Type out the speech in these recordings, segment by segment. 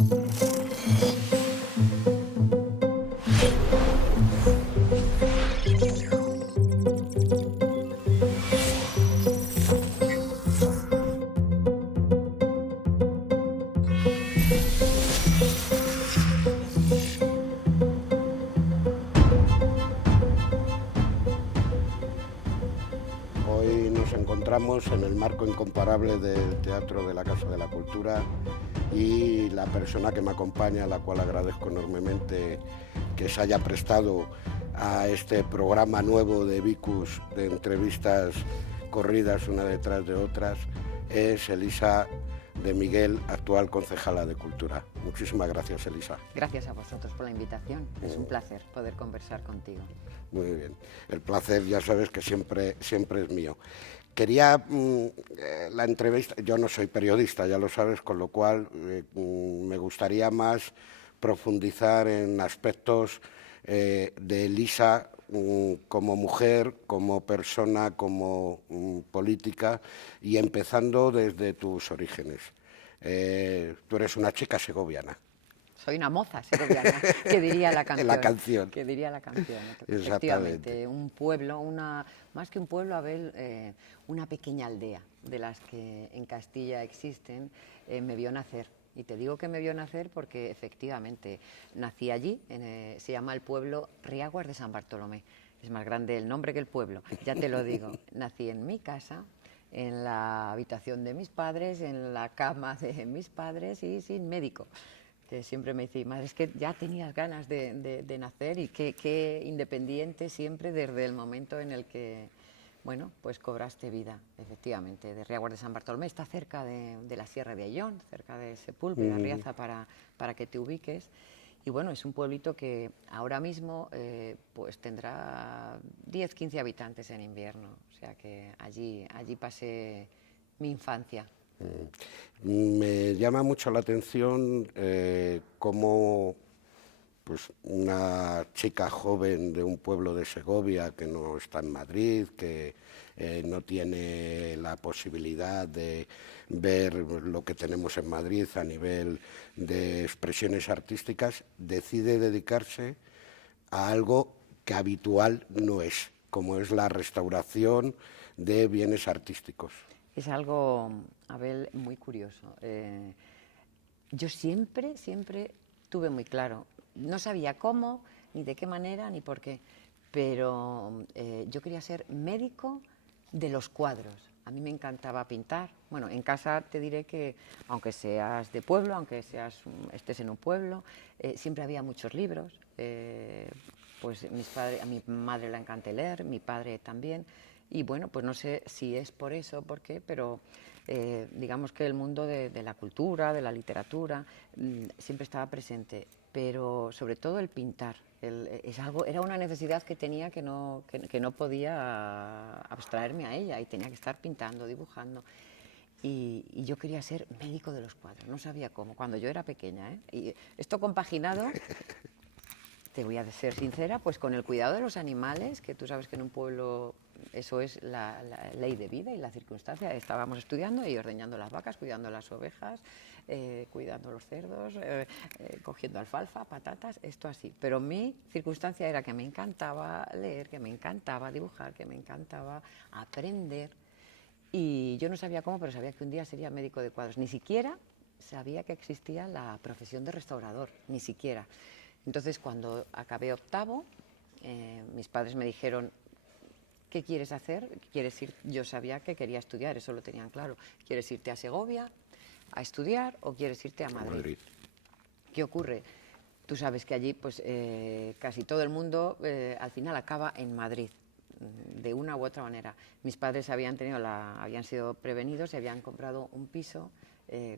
Hoy nos encontramos en el marco incomparable del Teatro de la Casa de la Cultura y la persona que me acompaña, a la cual agradezco enormemente que se haya prestado a este programa nuevo de Vicus, de entrevistas corridas una detrás de otras, es Elisa de Miguel, actual concejala de Cultura. Muchísimas gracias, Elisa. Gracias a vosotros por la invitación. Es un placer poder conversar contigo. Muy bien. El placer, ya sabes que siempre es mío. Quería la entrevista, yo no soy periodista, ya lo sabes, con lo cual me gustaría más profundizar en aspectos de Elisa como mujer, como persona, como política, y empezando desde tus orígenes. Tú eres una chica segoviana. Soy una moza segoviana, que diría la canción. La canción. Que diría la canción. Exactamente. Efectivamente, un pueblo, más que un pueblo, Abel, una pequeña aldea de las que en Castilla existen, me vio nacer. Y te digo que me vio nacer porque efectivamente nací allí, se llama el pueblo Riaguas de San Bartolomé. Es más grande el nombre que el pueblo, ya te lo digo. Nací en mi casa, en la habitación de mis padres, en la cama de mis padres y sin médico. Que siempre me dice, madre, es que ya tenías ganas de nacer y qué independiente siempre desde el momento en el que, bueno, pues cobraste vida, efectivamente. De Riaguas de San Bartolomé está cerca de la Sierra de Ayllón, cerca de Sepúlveda, Riaza, para que te ubiques. Y bueno, es un pueblito que ahora mismo pues tendrá 10, 15 habitantes en invierno. O sea que allí pasé mi infancia. Me llama mucho la atención cómo pues, una chica joven de un pueblo de Segovia que no está en Madrid, que no tiene la posibilidad de ver lo que tenemos en Madrid a nivel de expresiones artísticas, decide dedicarse a algo que habitual no es, como es la restauración de bienes artísticos. Es algo, Abel, muy curioso. Yo siempre tuve muy claro, no sabía cómo, ni de qué manera, ni por qué, pero yo quería ser médico de los cuadros. A mí me encantaba pintar. Bueno, en casa te diré que, aunque seas de pueblo, aunque estés en un pueblo, siempre había muchos libros. Pues a mi madre le encanta leer, mi padre también. Y bueno, pues no sé si es por eso, por qué, pero digamos que el mundo de la cultura, de la literatura, siempre estaba presente, pero sobre todo el pintar. Era una necesidad que tenía que no podía abstraerme a ella y tenía que estar pintando, dibujando. Y yo quería ser médico de los cuadros, no sabía cómo, cuando yo era pequeña. Y esto compaginado, te voy a ser sincera, pues con el cuidado de los animales, que tú sabes que en un pueblo eso es la ley de vida y la circunstancia. Estábamos estudiando y ordeñando las vacas, cuidando las ovejas, cuidando los cerdos, cogiendo alfalfa, patatas, esto así. Pero mi circunstancia era que me encantaba leer, que me encantaba dibujar, que me encantaba aprender. Y yo no sabía cómo, pero sabía que un día sería médico de cuadros. Ni siquiera sabía que existía la profesión de restaurador, ni siquiera. Entonces, cuando acabé octavo, mis padres me dijeron, ¿qué quieres hacer? ¿Quieres ir? Yo sabía que quería estudiar, eso lo tenían claro. ¿Quieres irte a Segovia a estudiar o quieres irte a Madrid? ¿Qué ocurre? Tú sabes que allí pues, casi todo el mundo al final acaba en Madrid, de una u otra manera. Mis padres habían sido prevenidos y habían comprado un piso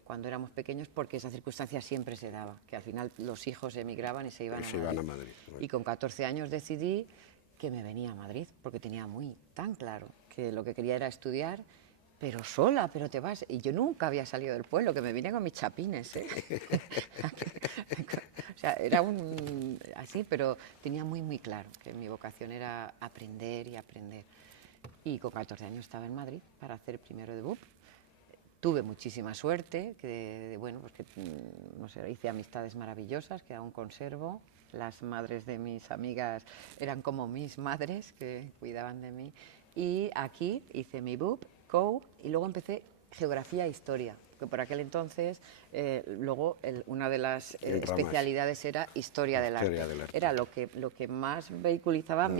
cuando éramos pequeños, porque esa circunstancia siempre se daba, que al final los hijos emigraban y se iban a Madrid. Y con 14 años decidí que me venía a Madrid, porque tenía tan claro que lo que quería era estudiar, pero sola, pero te vas. Y yo nunca había salido del pueblo, que me vine con mis chapines, ¿eh? O sea, era así, pero tenía muy claro que mi vocación era aprender y aprender. Y con 14 años estaba en Madrid para hacer el primero de BUP. tuve muchísima suerte, que, bueno, pues que, no sé, hice amistades maravillosas que aún conservo. Las madres de mis amigas eran como mis madres que cuidaban de mí. Y aquí hice mi BUP, COU, y luego empecé geografía e historia, que por aquel entonces, luego una de las especialidades era historia del arte. Era lo que más vehiculizaba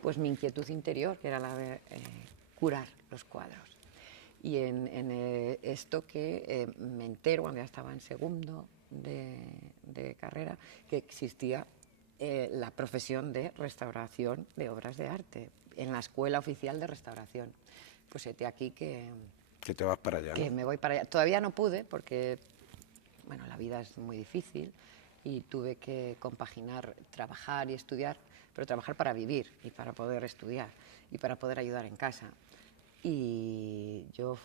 pues mi inquietud interior, que era la de curar los cuadros. Y en esto que me entero cuando ya estaba en segundo de carrera, que existía la profesión de restauración de obras de arte en la Escuela Oficial de Restauración. Pues hete aquí que te vas para allá. Que ¿no? me voy para allá. Todavía no pude porque, bueno, la vida es muy difícil y tuve que compaginar trabajar y estudiar, pero trabajar para vivir y para poder estudiar y para poder ayudar en casa. Y yo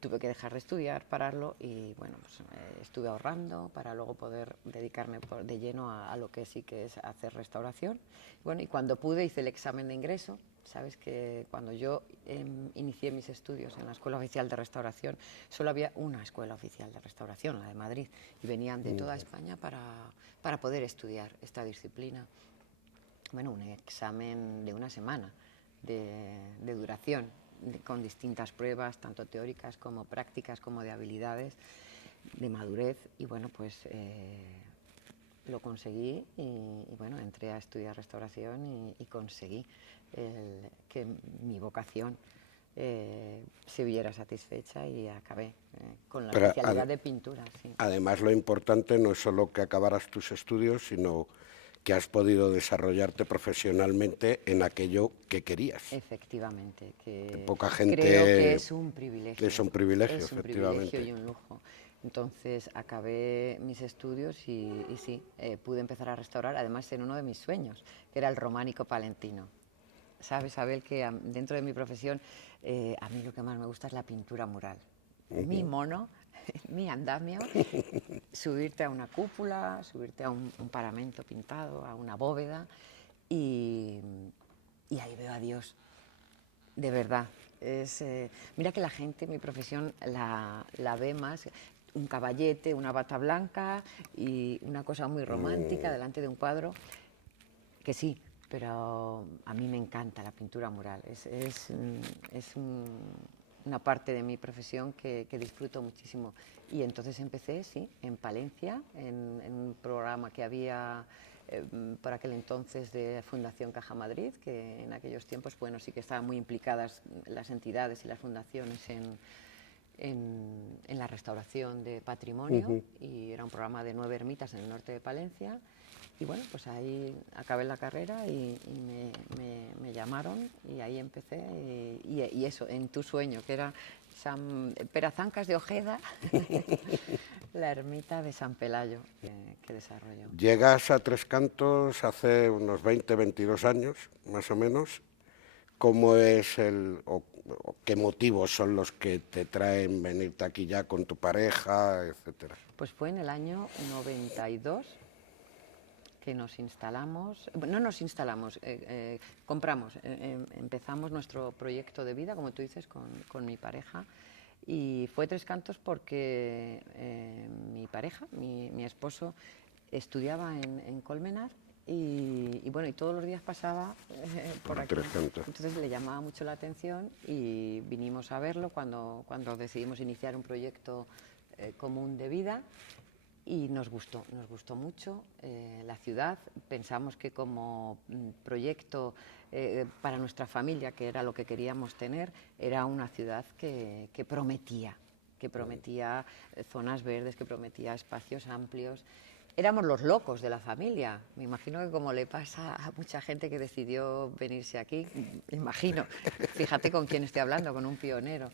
tuve que dejar de estudiar, pararlo, y bueno, pues estuve ahorrando para luego poder dedicarme de lleno a lo que sí que es hacer restauración. Bueno, y cuando pude hice el examen de ingreso. Sabes que cuando yo inicié mis estudios en la Escuela Oficial de Restauración, solo había una Escuela Oficial de Restauración, la de Madrid, y venían de toda España para poder estudiar esta disciplina. Bueno, un examen de una semana de duración, con distintas pruebas, tanto teóricas como prácticas, como de habilidades, de madurez, y bueno, pues lo conseguí y bueno, entré a estudiar restauración y conseguí que mi vocación se viera satisfecha y acabé con la especialidad de pintura. Sí. Además, lo importante no es solo que acabaras tus estudios, sino que has podido desarrollarte profesionalmente en aquello que querías. Efectivamente, que poca gente creo que es un privilegio. Es un privilegio, es un privilegio y un lujo. Entonces acabé mis estudios y sí, pude empezar a restaurar, además en uno de mis sueños, que era el románico palentino. Sabes, Abel, que dentro de mi profesión a mí lo que más me gusta es la pintura mural. Mi mono, mi andamio, subirte a una cúpula, subirte a un paramento pintado, a una bóveda, y ahí veo a Dios, de verdad. Mira que la gente, mi profesión, la ve más un caballete, una bata blanca y una cosa muy romántica delante de un cuadro, que sí, pero a mí me encanta la pintura mural. Una parte de mi profesión que disfruto muchísimo. Y entonces empecé, sí, en Palencia, en un programa que había por aquel entonces de Fundación Caja Madrid, que en aquellos tiempos, bueno, sí que estaban muy implicadas las entidades y las fundaciones en la restauración de patrimonio, y era un programa de 9 ermitas en el norte de Palencia. Y bueno, pues ahí acabé la carrera y me llamaron y ahí empecé. Y eso, en tu sueño, que era Perazancas de Ojeda, la ermita de San Pelayo que desarrolló. Llegas a Tres Cantos hace unos 20, 22 años, más o menos. ¿Cómo es o qué motivos son los que te traen venirte aquí ya con tu pareja, etcétera? Pues fue en el año 92 que nos instalamos, no nos instalamos, compramos, empezamos nuestro proyecto de vida, como tú dices, con mi pareja, y fue Tres Cantos porque mi pareja, mi esposo, estudiaba en Colmenar y bueno, y todos los días pasaba por aquí. Tres Cantos. Entonces le llamaba mucho la atención y vinimos a verlo cuando decidimos iniciar un proyecto común de vida. Y nos gustó mucho la ciudad. Pensamos que como proyecto para nuestra familia, que era lo que queríamos tener, era una ciudad que prometía zonas verdes, que prometía espacios amplios. Éramos los locos de la familia. Me imagino que como le pasa a mucha gente que decidió venirse aquí, imagino, fíjate con quién estoy hablando, con un pionero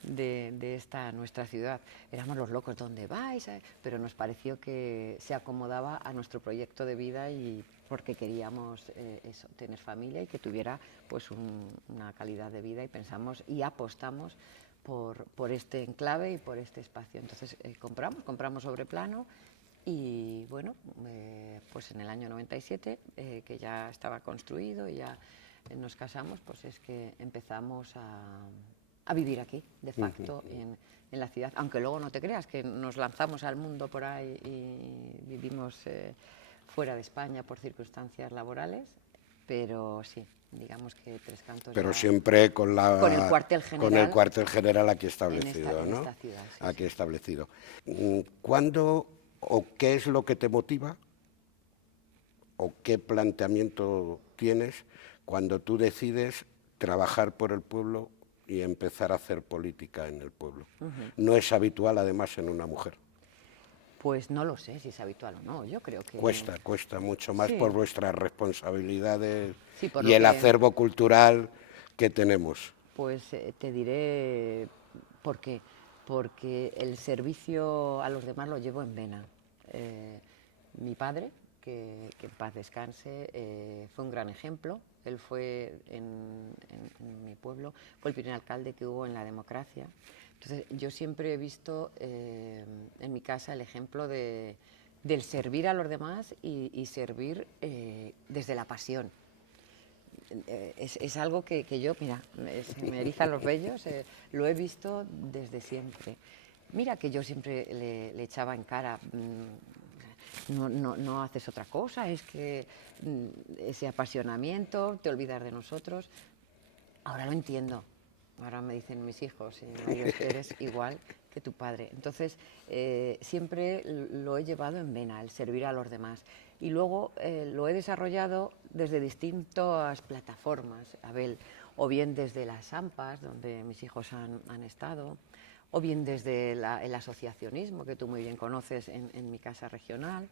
de esta nuestra ciudad. Éramos los locos, ¿dónde vais? Pero nos pareció que se acomodaba a nuestro proyecto de vida y porque queríamos eso, tener familia y que tuviera pues una calidad de vida, y pensamos y apostamos por este enclave y por este espacio. Entonces compramos sobre plano. Y bueno, pues en el año 97, que ya estaba construido y ya nos casamos, pues es que empezamos a vivir aquí, de facto, en la ciudad. Aunque luego no te creas que nos lanzamos al mundo por ahí y vivimos fuera de España por circunstancias laborales, pero sí, digamos que Tres Cantos Pero ya siempre con el cuartel general, aquí establecido, en ¿no? esta ciudad. Sí, Aquí sí. establecido. ¿Cuándo o qué es lo que te motiva o qué planteamiento tienes cuando tú decides trabajar por el pueblo y empezar a hacer política en el pueblo? No es habitual, además, en una mujer. Pues no lo sé si es habitual o no. Yo creo que Cuesta mucho más sí, por vuestras responsabilidades sí, por y lo el que acervo cultural que tenemos. pues te diré por qué. Porque el servicio a los demás lo llevo en vena. Mi padre, que en paz descanse, fue un gran ejemplo. Él fue en mi pueblo, fue el primer alcalde que hubo en la democracia. Entonces yo siempre he visto en mi casa el ejemplo del servir a los demás y servir desde la pasión. Es algo que yo, mira, se me erizan los vellos, lo he visto desde siempre. Mira que yo siempre le echaba en cara, no haces otra cosa, es que ese apasionamiento, te olvidas de nosotros. Ahora lo entiendo. Ahora me dicen mis hijos, es que eres igual que tu padre. Entonces, siempre lo he llevado en vena, el servir a los demás. Y luego lo he desarrollado desde distintas plataformas, Abel, o bien desde las AMPAs, donde mis hijos han estado, o bien desde el asociacionismo, que tú muy bien conoces en mi casa regional,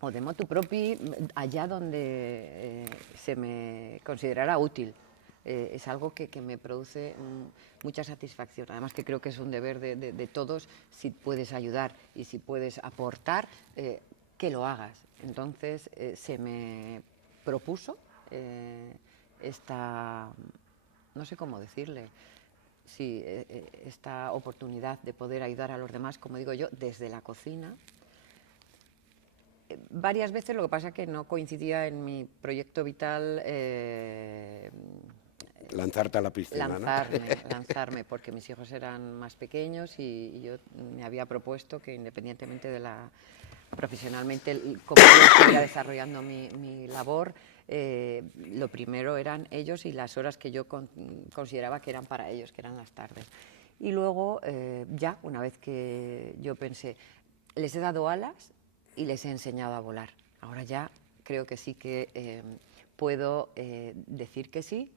o de motu propio, allá donde se me considerara útil. Es algo que me produce mucha satisfacción. Además que creo que es un deber de todos, si puedes ayudar y si puedes aportar, que lo hagas. Entonces se me propuso esta, no sé cómo decirle, sí, esta oportunidad de poder ayudar a los demás, como digo yo, desde la cocina. Varias veces, lo que pasa es que no coincidía en mi proyecto vital Lanzarte a la piscina, ¿no? lanzarme, porque mis hijos eran más pequeños y yo me había propuesto que independientemente de profesionalmente, como yo estuviera desarrollando mi labor, lo primero eran ellos y las horas que yo consideraba que eran para ellos, que eran las tardes. Y luego, ya, una vez que yo pensé, les he dado alas y les he enseñado a volar. Ahora ya creo que sí que puedo decir que sí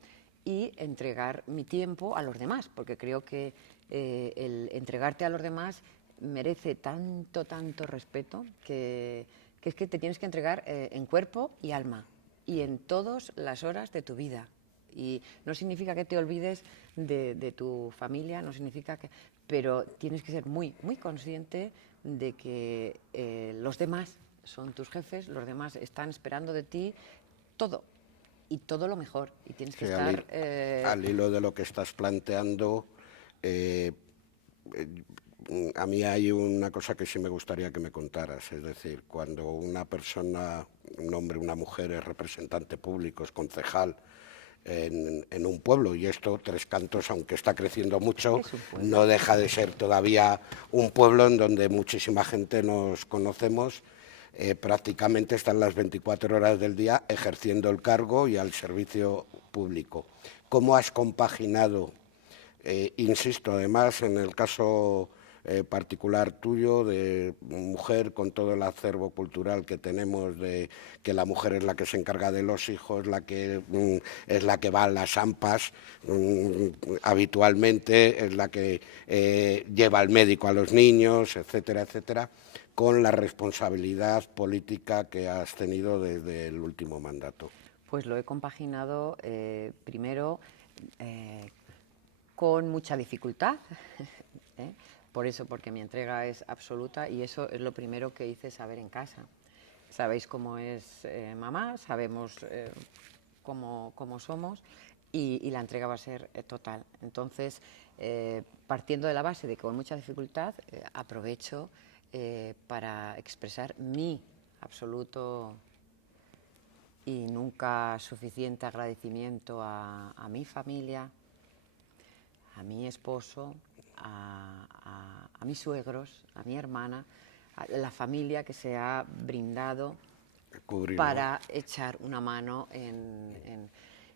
y entregar mi tiempo a los demás, porque creo que el entregarte a los demás merece tanto respeto que es que te tienes que entregar en cuerpo y alma y en todas las horas de tu vida. Y no significa que te olvides de tu familia, no significa que... pero tienes que ser muy consciente de que los demás son tus jefes, los demás están esperando de ti todo, y todo lo mejor, y tienes que estar... Al hilo de lo que estás planteando, a mí hay una cosa que sí me gustaría que me contaras, es decir, cuando una persona, un hombre, una mujer es representante público, es concejal en un pueblo, y esto, Tres Cantos, aunque está creciendo mucho, no deja de ser todavía un pueblo en donde muchísima gente nos conocemos, prácticamente están las 24 horas del día ejerciendo el cargo y al servicio público. ¿Cómo has compaginado, insisto, además en el caso particular tuyo, de mujer, con todo el acervo cultural que tenemos, de que la mujer es la que se encarga de los hijos, es la que va a las AMPAs habitualmente, es la que lleva al médico a los niños, etcétera, etcétera, con la responsabilidad política que has tenido desde el último mandato? Pues lo he compaginado primero con mucha dificultad, por eso, porque mi entrega es absoluta y eso es lo primero que hice saber en casa. Sabéis cómo es mamá, sabemos cómo somos y la entrega va a ser total. Entonces, partiendo de la base de que con mucha dificultad, aprovecho para expresar mi absoluto y nunca suficiente agradecimiento a mi familia, a mi esposo, a mis suegros, a mi hermana, a la familia que se ha brindado Cubrir, para echar una mano en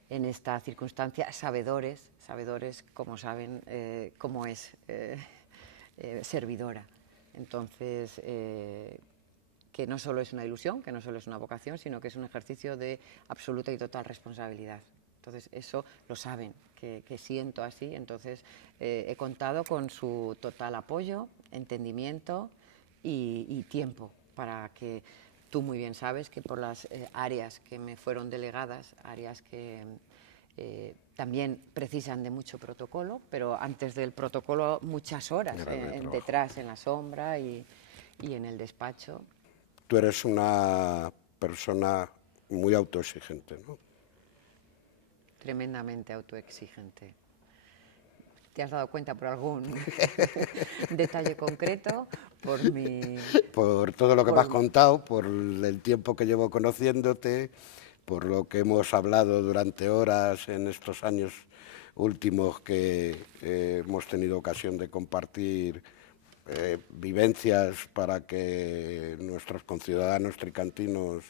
esta circunstancia, sabedores, como saben, cómo es servidora. Entonces, que no solo es una ilusión, que no solo es una vocación, sino que es un ejercicio de absoluta y total responsabilidad. Entonces, eso lo saben, que siento así. Entonces, he contado con su total apoyo, entendimiento y tiempo para que tú muy bien sabes que por las áreas que me fueron delegadas, áreas que también precisan de mucho protocolo, pero antes del protocolo muchas horas detrás, en la sombra y en el despacho. Tú eres una persona muy autoexigente, ¿no? Tremendamente autoexigente. ¿Te has dado cuenta por algún detalle concreto? Por todo lo que me has contado, por el tiempo que llevo conociéndote, por lo que hemos hablado durante horas en estos años últimos que hemos tenido ocasión de compartir vivencias para que nuestros conciudadanos tricantinos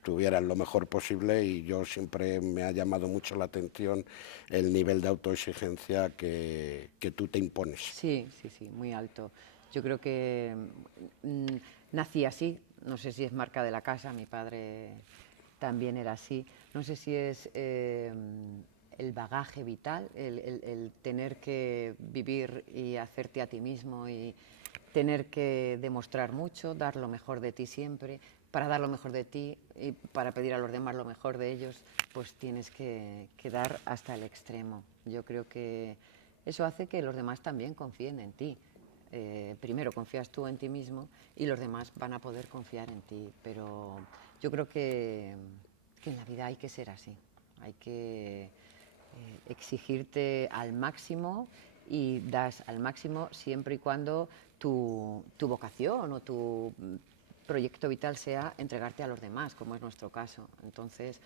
tuvieran lo mejor posible, y yo siempre me ha llamado mucho la atención el nivel de autoexigencia que tú te impones. Sí, sí, sí, muy alto. Yo creo que nací así, no sé si es marca de la casa, mi padre también era así, no sé si es el bagaje vital, el tener que vivir y hacerte a ti mismo y tener que demostrar mucho, dar lo mejor de ti siempre. Para dar lo mejor de ti y para pedir a los demás lo mejor de ellos, pues tienes que dar hasta el extremo. Yo creo que eso hace que los demás también confíen en ti. Primero confías tú en ti mismo y los demás van a poder confiar en ti. Pero yo creo que en la vida hay que ser así. Hay que exigirte al máximo y das al máximo siempre y cuando tu vocación o tu proyecto vital sea entregarte a los demás, como es nuestro caso. Entonces,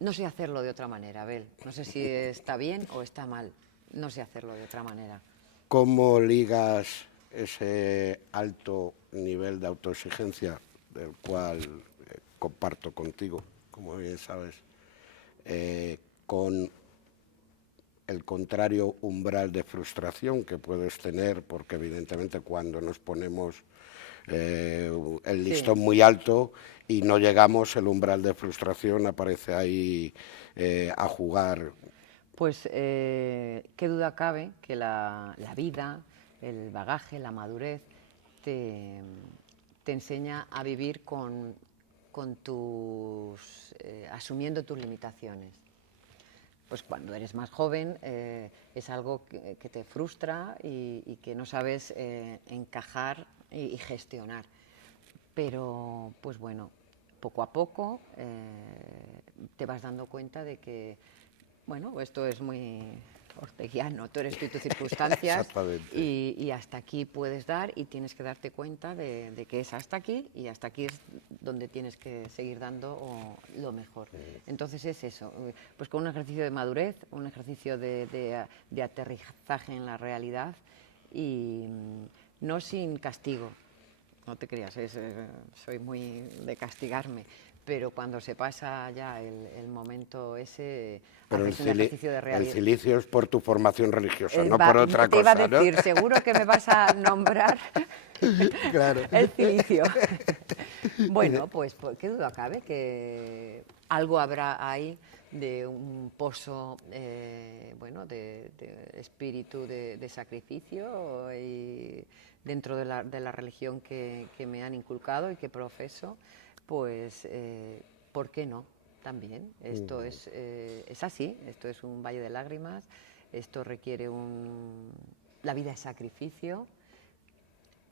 no sé hacerlo de otra manera, Abel. No sé si está bien o está mal. No sé hacerlo de otra manera. ¿Cómo ligas ese alto nivel de autoexigencia, del cual comparto contigo, como bien sabes, con el contrario umbral de frustración que puedes tener? Porque evidentemente cuando nos ponemos el listón muy alto y no llegamos, el umbral de frustración aparece ahí a jugar. Pues qué duda cabe que la vida, el bagaje, la madurez, te enseña a vivir asumiendo tus limitaciones. Pues cuando eres más joven es algo que te frustra y que no sabes encajar y gestionar. Pero, pues bueno, poco a poco te vas dando cuenta de que, bueno, esto es muy orteguiano, tú eres tú y tus circunstancias y hasta aquí puedes dar y tienes que darte cuenta de que es hasta aquí y hasta aquí es donde tienes que seguir dando lo mejor. Entonces es eso, pues con un ejercicio de madurez, un ejercicio de aterrizaje en la realidad y no sin castigo. No te creas, soy muy de castigarme, pero cuando se pasa ya el momento ese, pero haces un ejercicio de realidad. El cilicio es por tu formación religiosa, no por otra cosa, te iba a decir, ¿no? seguro que me vas a nombrar Claro. el cilicio. Bueno, pues qué duda cabe que algo habrá ahí de un pozo, bueno, de espíritu de sacrificio y dentro de la religión que me han inculcado y que profeso, pues, ¿por qué no? También, esto es así, esto es un valle de lágrimas, esto requiere la vida es sacrificio,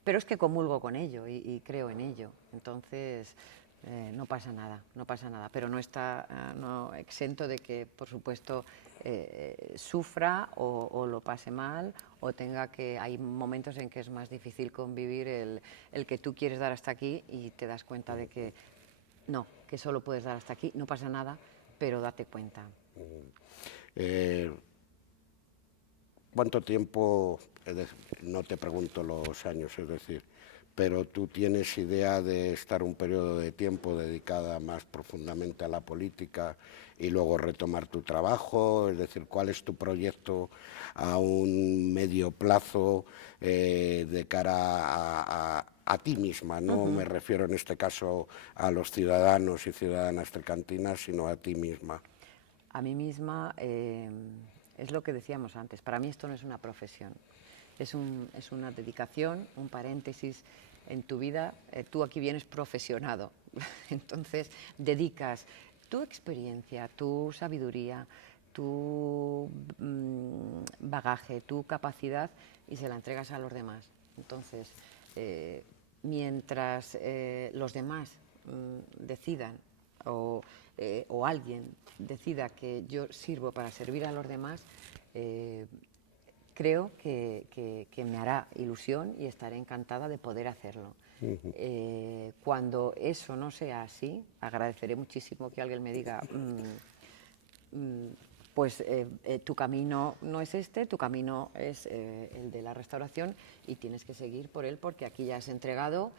pero es que comulgo con ello y creo en ello, entonces no pasa nada, pero no está no exento de que, por supuesto, sufra o lo pase mal o hay momentos en que es más difícil convivir el que tú quieres dar hasta aquí y te das cuenta de que no, que solo puedes dar hasta aquí, no pasa nada, pero date cuenta. ¿cuánto tiempo, no te pregunto los años, es decir, pero tú tienes idea de estar un periodo de tiempo dedicada más profundamente a la política y luego retomar tu trabajo? Es decir, ¿cuál es tu proyecto a un medio plazo de cara a ti misma? No me refiero en este caso a los ciudadanos y ciudadanas trecantinas, sino a ti misma. A mí misma, es lo que decíamos antes, para mí esto no es una profesión, es una dedicación, un paréntesis en tu vida. Tú aquí vienes profesionado, entonces dedicas tu experiencia, tu sabiduría, tu bagaje, tu capacidad y se la entregas a los demás. Entonces, mientras los demás decidan o alguien decida que yo sirvo para servir a los demás, creo que me hará ilusión y estaré encantada de poder hacerlo. Cuando eso no sea así, agradeceré muchísimo que alguien me diga, pues tu camino no es este, tu camino es el de la restauración y tienes que seguir por él porque aquí ya has entregado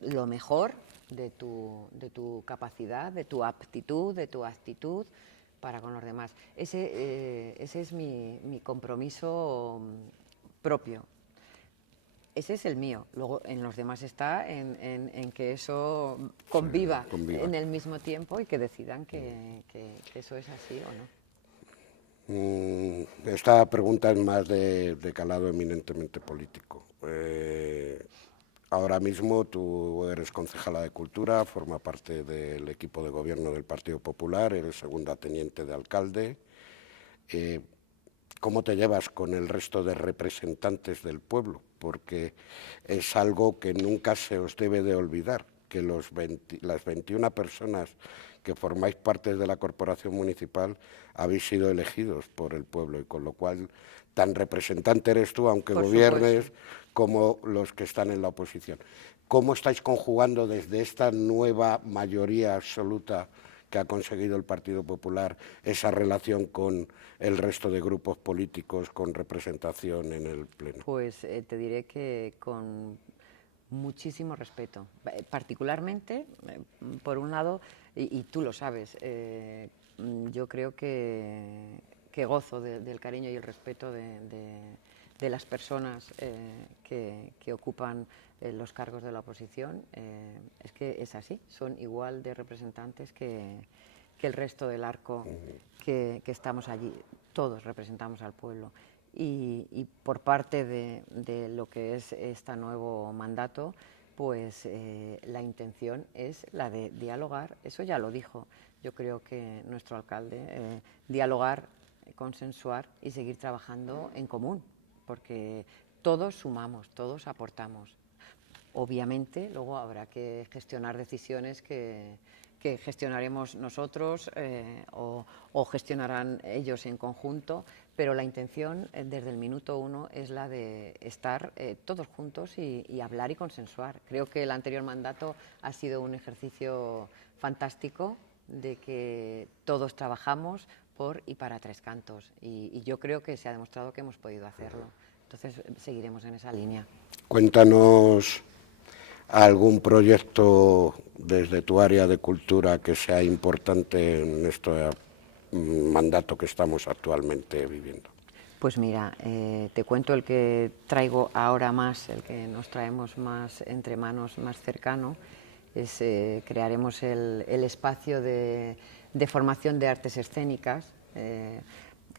lo mejor de tu capacidad, de tu aptitud, de tu actitud para con los demás. Ese es mi compromiso propio. Ese es el mío. Luego en los demás está en que eso conviva, conviva en el mismo tiempo y que decidan que eso es así o no. Esta pregunta es más de calado eminentemente político. Ahora mismo tú eres concejala de Cultura, forma parte del equipo de gobierno del Partido Popular, eres segunda teniente de alcalde. ¿Cómo te llevas con el resto de representantes del pueblo? Porque es algo que nunca se os debe de olvidar, que las 21 personas que formáis parte de la corporación municipal habéis sido elegidos por el pueblo y con lo cual tan representante eres tú, aunque gobiernes, como los que están en la oposición. ¿Cómo estáis conjugando desde esta nueva mayoría absoluta que ha conseguido el Partido Popular esa relación con el resto de grupos políticos con representación en el Pleno? Pues te diré que con muchísimo respeto, particularmente, por un lado, y tú lo sabes, yo creo que gozo del cariño y el respeto de las personas que ocupan los cargos de la oposición. Es que es así, son igual de representantes que el resto del arco que estamos allí. Todos representamos al pueblo. Y por parte de lo que es este nuevo mandato, pues la intención es la de dialogar. Eso ya lo dijo, yo creo que nuestro alcalde, dialogar, consensuar y seguir trabajando en común, porque todos sumamos, todos aportamos. Obviamente, luego habrá que gestionar decisiones que gestionaremos nosotros o gestionarán ellos en conjunto, pero la intención desde el minuto uno es la de estar todos juntos y hablar y consensuar. Creo que el anterior mandato ha sido un ejercicio fantástico de que todos trabajamos por y para Tres Cantos y yo creo que se ha demostrado que hemos podido hacerlo. Entonces seguiremos en esa línea. Cuéntanos algún proyecto desde tu área de cultura que sea importante en este mandato que estamos actualmente viviendo. Pues mira, te cuento el que traigo ahora más, el que nos traemos más entre manos, más cercano, es crearemos el espacio de formación de artes escénicas.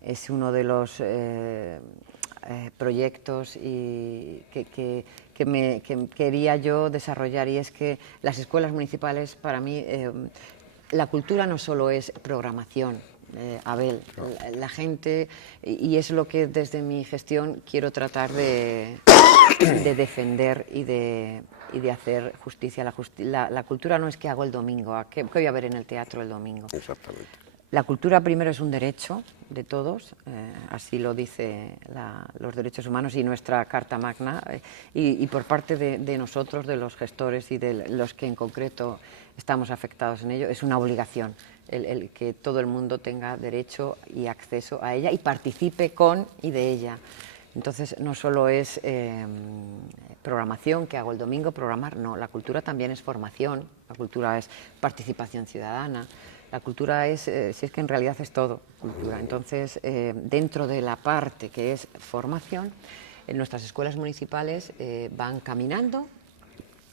Es uno de los proyectos que quería yo desarrollar, y es que las escuelas municipales, para mí, la cultura no solo es programación, Abel, la gente, y es lo que desde mi gestión quiero tratar de defender y de hacer justicia. La cultura no es que hago el domingo, ¿qué voy a ver en el teatro el domingo? Exactamente. La cultura primero es un derecho de todos, así lo dice los derechos humanos y nuestra Carta Magna, y por parte de nosotros, de los gestores y de los que en concreto estamos afectados en ello, es una obligación. el que todo el mundo tenga derecho y acceso a ella y participe con y de ella. Entonces, no solo es programación que hago el domingo, programar, no, la cultura también es formación, la cultura es participación ciudadana, la cultura es, si es que en realidad es todo, cultura. Entonces, dentro de la parte que es formación, en nuestras escuelas municipales van caminando,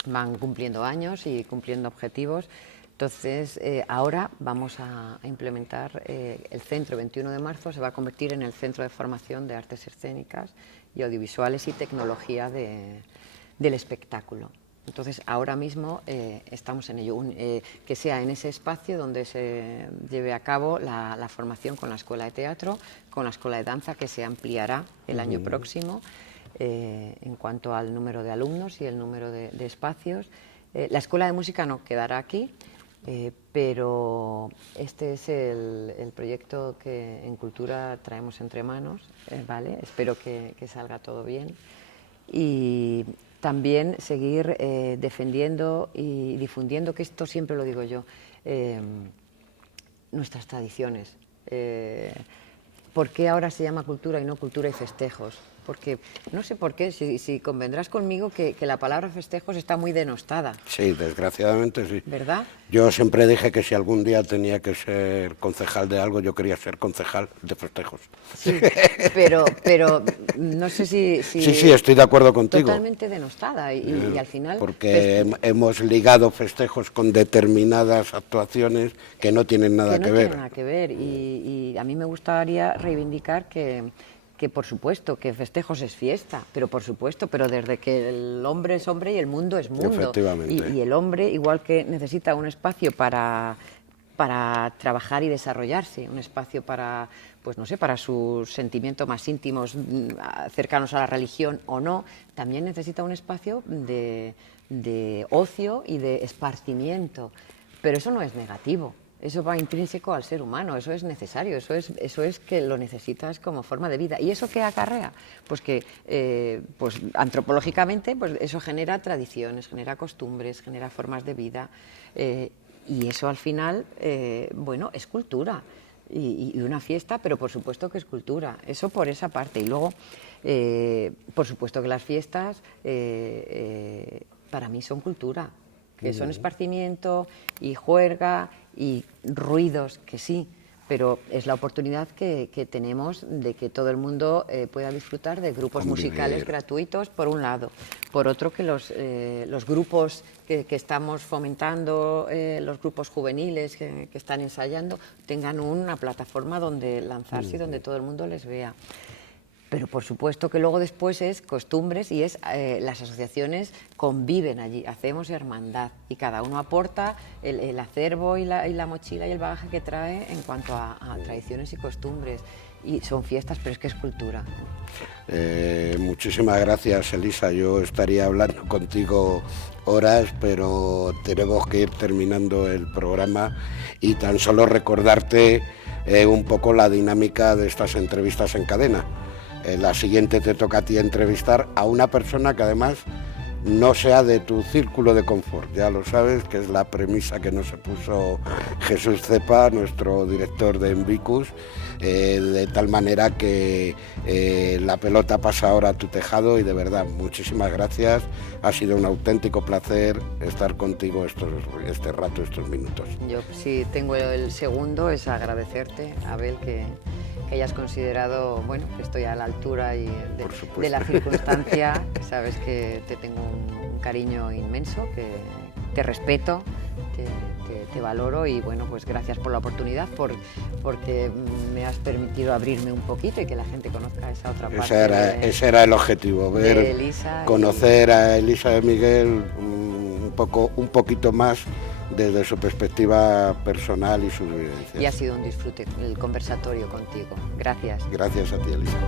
van cumpliendo años y cumpliendo objetivos. Entonces, ahora vamos a implementar el centro 21 de marzo, se va a convertir en el centro de formación de artes escénicas y audiovisuales y tecnología del espectáculo. Entonces, ahora mismo estamos en ello, que sea en ese espacio donde se lleve a cabo la formación con la escuela de teatro, con la escuela de danza, que se ampliará el año próximo en cuanto al número de alumnos y el número de espacios. La escuela de música no quedará aquí. Pero este es el proyecto que en Cultura traemos entre manos, ¿vale? Espero que salga todo bien. Y también seguir defendiendo y difundiendo, que esto siempre lo digo yo, nuestras tradiciones. ¿Por qué ahora se llama cultura y no cultura y festejos? Porque no sé por qué, si convendrás conmigo que la palabra festejos está muy denostada. Sí, desgraciadamente sí. ¿Verdad? Yo siempre dije que si algún día tenía que ser concejal de algo, yo quería ser concejal de festejos. Sí, pero no sé si... Sí, estoy de acuerdo contigo. Totalmente denostada y al final... Porque hemos ligado festejos con determinadas actuaciones que no tienen nada que ver. Tienen nada que ver y a mí me gustaría reivindicar que por supuesto que festejos es fiesta, pero por supuesto, pero desde que el hombre es hombre y el mundo es mundo. Efectivamente. Y el hombre, igual que necesita un espacio para trabajar y desarrollarse, un espacio para, pues no sé, para sus sentimientos más íntimos, cercanos a la religión o no, también necesita un espacio de ocio y de esparcimiento. Pero eso no es negativo. Eso va intrínseco al ser humano, eso es necesario, eso es que lo necesitas como forma de vida. ¿Y eso qué acarrea? Pues que pues antropológicamente pues eso genera tradiciones, genera costumbres, genera formas de vida y eso al final, bueno, es cultura y una fiesta, pero por supuesto que es cultura, eso por esa parte. Y luego, por supuesto que las fiestas para mí son cultura, que son esparcimiento y juerga y ruidos, que sí, pero es la oportunidad que tenemos de que todo el mundo pueda disfrutar de grupos musicales gratuitos, por un lado. Por otro, que los grupos que estamos fomentando, los grupos juveniles que están ensayando, tengan una plataforma donde lanzarse y donde todo el mundo les vea. Pero por supuesto que luego después es costumbres y es las asociaciones conviven allí, hacemos hermandad y cada uno aporta el acervo y la mochila y el bagaje que trae en cuanto a tradiciones y costumbres. Y son fiestas, pero es que es cultura. Muchísimas gracias, Elisa. Yo estaría hablando contigo horas, pero tenemos que ir terminando el programa y tan solo recordarte un poco la dinámica de estas entrevistas en cadena. La siguiente te toca a ti entrevistar a una persona que además no sea de tu círculo de confort. Ya lo sabes, que es la premisa que nos puso Jesús Cepa, nuestro director de Envicus, de tal manera que la pelota pasa ahora a tu tejado y de verdad, muchísimas gracias. Ha sido un auténtico placer estar contigo este rato, estos minutos. Yo si tengo el segundo es agradecerte, Abel, que hayas considerado, bueno, que estoy a la altura y de la circunstancia, sabes que te tengo un cariño inmenso, que te respeto, te valoro y bueno, pues gracias por la oportunidad, porque me has permitido abrirme un poquito y que la gente conozca esa otra parte. Ese era el objetivo, conocer a Elisa de Miguel un poquito más desde su perspectiva personal y sus vivencias. Y ha sido un disfrute el conversatorio contigo. Gracias. Gracias a ti, Elisa.